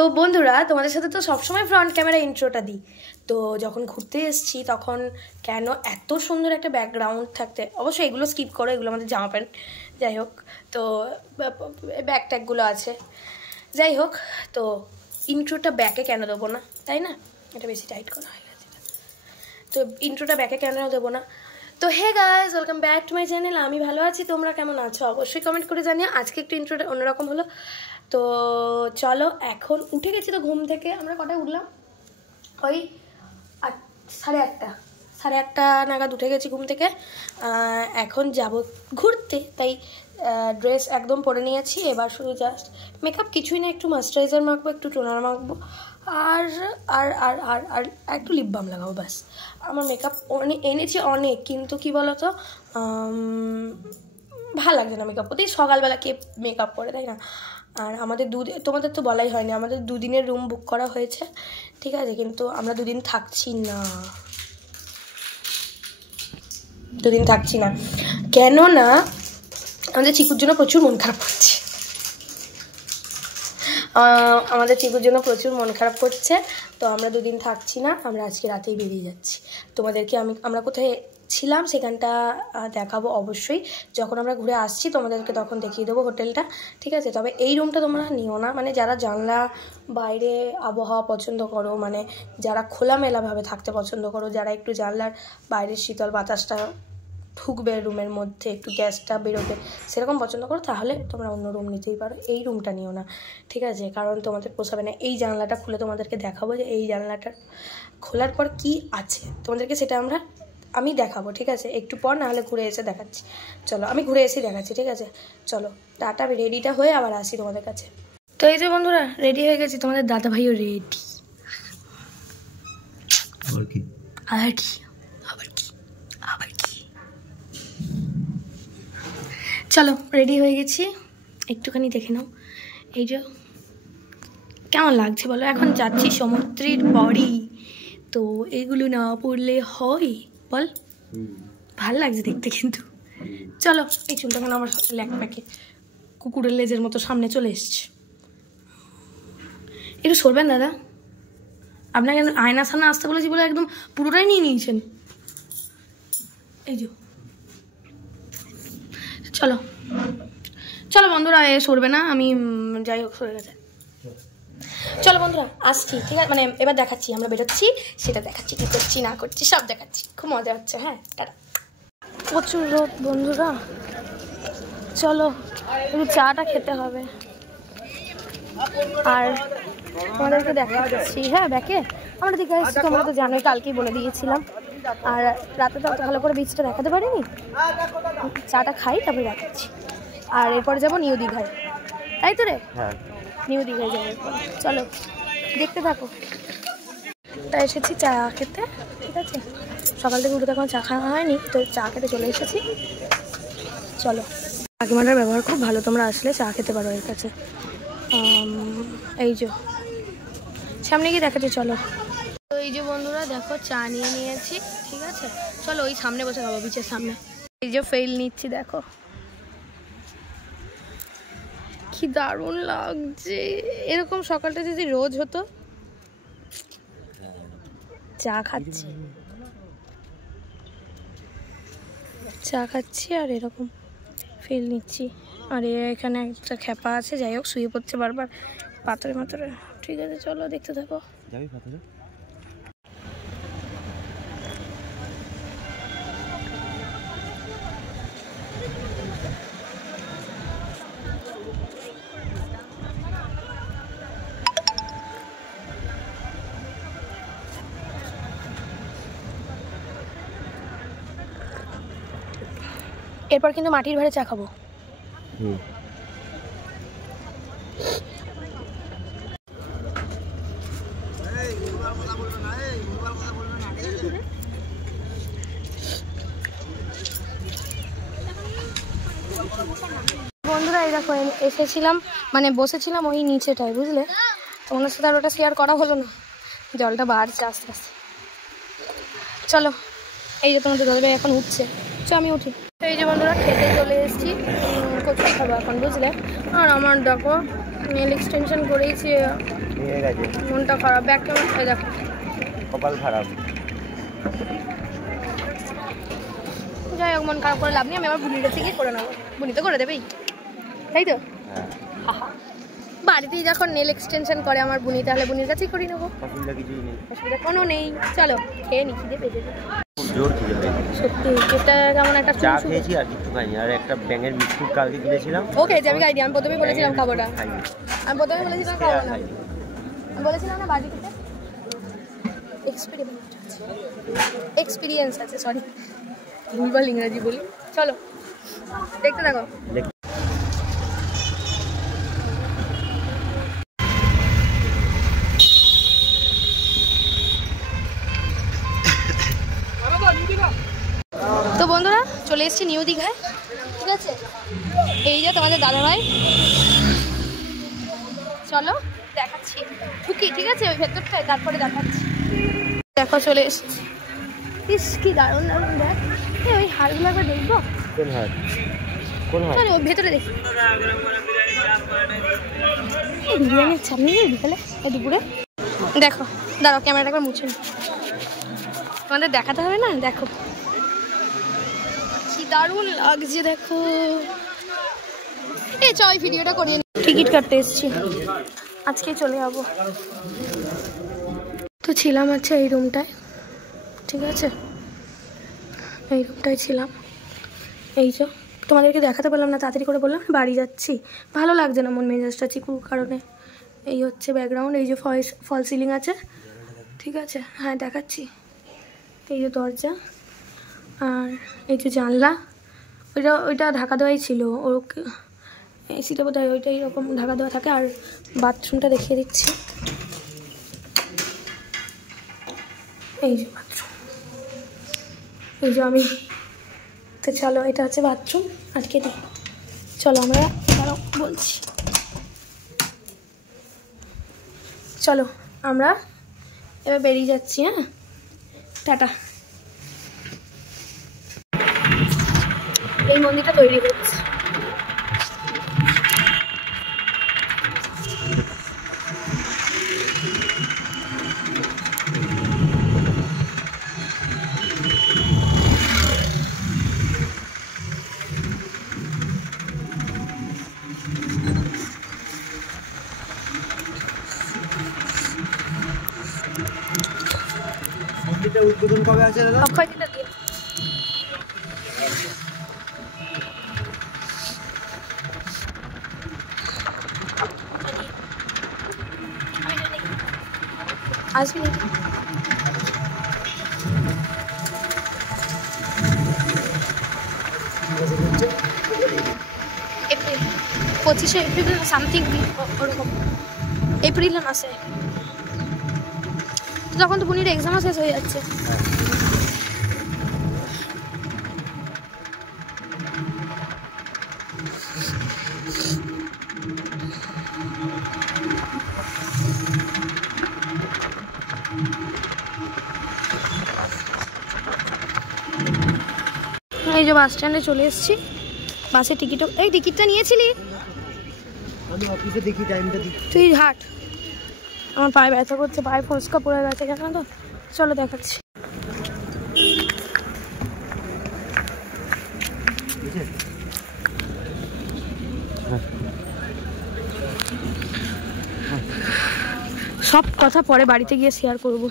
তো বন্ধুরা তোমাদের সাথে তো সবসময় ফ্রন্ট ক্যামেরা ইন্ট্রোটা দিই। তো যখন ঘুরতে এসেছি তখন কেন এত সুন্দর একটা ব্যাকগ্রাউন্ড থাকতে, অবশ্যই এগুলো স্কিপ করো, এগুলো আমাদের জামা প্যান্ট, যাই হোক। তো ব্যাক ট্যাগগুলো আছে, যাই হোক। তো ইন্ট্রোটা ব্যাকে কেন দেবো না, তাই না? এটা বেশি টাইট করা হয়ে গেছে। তো ইন্ট্রোটা ব্যাকে কেন দেবো না? তো hey guys, welcome back to my channel. আমি ভালো আছি, তোমরা কেমন আছো অবশ্যই কমেন্ট করে জানিও। আজকে একটু ইন্ট্রোটা অন্যরকম হলো। তো চলো, এখন উঠে গেছি তো ঘুম থেকে। আমরা কটায় উঠলাম? ওই 8:30 নাগাদ উঠে গেছি ঘুম থেকে। এখন যাব ঘুরতে, তাই ড্রেস একদম পরে নিয়েছি। এবার শুধু জাস্ট মেকআপ, কিছুই না, একটু ময়েশ্চারাইজার মাখবো, একটু টোনার মাখবো, আর আর আর আর আর একটু লিপ বাম লাগাবো, ব্যাস। আমার মেকআপ এনেছি অনেক, কিন্তু কি বলতো, ভালো লাগছে না মেকআপ করতে। সকালবেলা কে মেকআপ করে, তাই না? আর আমাদের তোমাদের তো বলাই হয়নি, আমাদের 2 দিনের রুম বুক করা হয়েছে, ঠিক আছে? কিন্তু আমরা 2 দিন থাকছি না, 2 দিন থাকছি না। কেননা আমাদের চিকুর জন্য প্রচুর মন খারাপ করছে, তো আমরা 2 দিন থাকছি না। আমরা আজকে রাতেই বেরিয়ে যাচ্ছি। তোমাদেরকে আমরা কোথায় ছিলাম সেখানটা দেখাবো অবশ্যই। যখন আমরা ঘুরে আসছি তোমাদেরকে তখন দেখিয়ে দেবো হোটেলটা, ঠিক আছে? তবে এই রুমটা তোমরা নিও না, মানে যারা জানলা বাইরে আবহাওয়া পছন্দ করো, মানে যারা খোলামেলাভাবে থাকতে পছন্দ করো, যারা একটু জানলার বাইরের শীতল বাতাসটা ঢুকবে রুমের মধ্যে, একটু গ্যাসটা বেরোবে, সেরকম পছন্দ করো, তাহলে তোমরা অন্য রুম নিতেই পারো। এই রুমটা নিও না, ঠিক আছে? কারণ তোমাদের পোষাবে না। এই জানলাটা খুলে তোমাদেরকে দেখাবো যে এই জানলাটা খোলার পর কি আছে, তোমাদেরকে সেটা আমি দেখাবো, ঠিক আছে? একটু পর, নাহলে ঘুরে এসে দেখাচ্ছি। চলো, আমি ঘুরে এসেই দেখাচ্ছি, ঠিক আছে? চলো টাটা, আমি রেডিটা হয়ে আবার আসি তোমাদের কাছে। তো এই যে বন্ধুরা, রেডি হয়ে গেছি, তোমাদের দাদা ভাইও রেডি। আবার কি চলো, রেডি হয়ে গেছি, একটুখানি দেখে নাও। এই যে কেমন লাগছে বলো? এখন যাচ্ছি সমুদ্রের পরই, তো এগুলো না পড়লে হয় বল? ভাল লাগছে দেখতে কিন্তু। চলো, এই চুলটা কেন আমার ল্যাক প্যাকে কুকুরের লেজের মতো সামনে চলে এসছে। একটু সরবেন দাদা, আপনাকে আয়নার সামনে আসতে বলেছি বলে একদম পুরোটাই নিয়ে নিয়েছেন। এই যে চলো চলো বন্ধুরা, সরবে না, আমি যাই হোক সরে গেছে। চলো বন্ধুরা, আসছি, ঠিক আছে? মানে এবার দেখাচ্ছি, আমরা বেরোচ্ছি, সেটা দেখাচ্ছি, কি করছি না করছি সব দেখাচ্ছি। খুব মজা হচ্ছে। হ্যাঁ, টাটা। প্রচুর রোদ বন্ধুরা, চলো একটু চাটা খেতে হবে। আর তোমাদেরকে দেখাচ্ছি, হ্যাঁ ব্যাকে আমরা দীঘা এসেছি, তোমরা তো জানোই, কালকেই বলে দিয়েছিলাম। আর রাতে তো ভালো করে বিচটা দেখাতে পারিনি, চাটা খাই তারপরে দেখাচ্ছি। আর এরপরে যাবো নিউ দীঘায়, তাই তো রে? হ্যাঁ, নিউ দীঘায় যাবো। চলো দেখতে থাকো। তাই এসেছি চা খেতে, ঠিক আছে? সকাল থেকে উঠে তখন চা খাওয়া হয়নি, তো চা খেতে চলে এসেছি। চলো, কাকিমাটার ব্যবহার খুব ভালো, তোমরা আসলে চা খেতে পারো এর কাছে। এই যে সামনে গিয়ে দেখাচ্ছি, চলো। তো এই যে বন্ধুরা দেখো, চা নিয়ে নিয়েছি, ঠিক আছে? চলো ওই সামনে বসে খাবো, বিচের সামনে। এই যে ফেল নিচ্ছি, দেখো কি দারুণ লাগছে। এরকম সকালটা যদি রোজ হতো। চা খাচ্ছি আর এরকম ফিল নিচ্ছি। আর এখানে একটা খেপা আছে, যাই হোক, শুয়ে পড়ছে বারবার পাথরে মাথরে। ঠিক আছে, চলো দেখতে থাকো। এরপর কিন্তু মাটির ভাড়ে চা খাবো। বন্ধুরা এই দেখো, এসেছিলাম মানে বসেছিলাম ওই নিচেটায়, বুঝলে? তোমাদের সাথে আর ওটা শেয়ার করা হলো না, জলটা বাড়ছে আস্তে আস্তে। চলো, এই যে তোমাদের দাদাভাই এখন উঠছে, আমি উঠি। এই যে বন্ধুরা, খেতে চলে এসেছি, কচু খাবো এখন, বুঝলে? আর আমার দেখো নেল এক্সটেনশন করেইছি, নিয়ে গেছে, মনটা খারাপ। ব্যাগ কেমন দেখো, কপাল খারাপ। যাই হোক, মন খারাপ করে লাভ নেই, আমি আমার বুনির কাছে গিয়ে করে নেবো। বুনি তো করে দেবেই, তাই তো? হ্যাঁ, বাড়িতেই যখন নেল এক্সটেনশন করে আমার বুনি, তাহলে বুনির কাছেই করি নেবো, অসুবিধা কিছুই নেই, অসুবিধা কোনো নেই। চলো খেয়ে নি, খিদে পেয়ে যাবে খুব জোর খিদে পেয়েছে। সত্যি এটা কেমন একটা চা খেয়েছি আর কিছু খাইনি, আর একটা ব্যাঙের বিস্কুট কালকে কিনেছিলাম, ও খেয়েছি, আমি খাইনি। আমি প্রথমেই বলেছিলাম খাবো না, খাইনি, আমি প্রথমেই বলেছিলাম খাবো না, খাইনি। আমি বলেছিলাম না বাজি খেতে। এক্সপিরিয়েন্স আছে, সরি ভুলভাল ইংরাজি বলি। চলো দেখতে থাকো। তো বন্ধুরা চলে এসেছি নিউ দীঘায়, ঠিক আছে? এই যে তোমাদের দাদাভাই, চলো দেখাচ্ছি ঢুকি, ঠিক আছে? ওই ভেতরটায়, তারপরে দেখাচ্ছি। দেখো চলে এসেছি, ইস কি দারুণ দারুণ। দেখ ওই হাড়গুলো একবার দেখবো, কোন হাট? কোন হাট? চলো ওই ভেতরে দেখি। বিরিয়ানির সামনে বিকালে দুপুরে দেখো, দাঁড়াও ক্যামেরাটা একবার মুছে নি, তোমাদের দেখাতে হবে না। দেখো কি দারুণ লাগছে, দেখো। এই চ ওই ভিডিওটা করিয়ে নি। টিকিট কাটতে এসেছি, আজকে চলে যাবো। তো ছিলাম হচ্ছে এই রুমটায়, ঠিক আছে? এই রুমটায় ছিলাম। এই যে তোমাদেরকে দেখাতে পারলাম না, তাড়াতাড়ি করে বললাম বাড়ি যাচ্ছি, ভালো লাগছে না, মন মেজাজটা চিকুর কারণে। এই হচ্ছে ব্যাকগ্রাউন্ড, এই যে ফল সিলিং আছে, ঠিক আছে? হ্যাঁ দেখাচ্ছি। এই যে দরজা, আর এই যে জানলা, ওইটা ঢাকা দেওয়াই ছিল, ওর এসিটা বোধ হয় ওইটাই এরকম ঢাকা দেওয়া থাকে। আর বাথরুমটা দেখিয়ে দিচ্ছি, এই যে বাথরুম, এই যে আমি। তো চলো এটা হচ্ছে বাথরুম, আটকে দিই। চলো আমরা আরও বলছি, চলো আমরা এবার বেরিয়ে যাচ্ছি। হ্যাঁ টাটা। এই মন্দিরটা তৈরি হচ্ছে, মন্দিরটা উদ্বোধন কবে আছে দাদা? অক্ষয় দিনটা দিয়ে। আসবি নাকি? এপ্রিল 25শে এপ্রিল সামথিং ওরকম, এপ্রিলে মাসে। তো তখন তো বুনির এক্সামও শেষ হয়ে যাচ্ছে। এই যে বাস স্ট্যান্ডে চলে এসেছি, বাসের টিকিটও, এই টিকিটটা নিয়েছিলি? আমি অফিসে দেখি টাইমটা দিই। তুই হাট, আমার পায়ে ব্যথা করছে, পায়ে ফোসকা পড়ে গেছে, কেন তো? চলো দেখাচ্ছি। সব কথা পরে বাড়িতে গিয়ে শেয়ার করবো।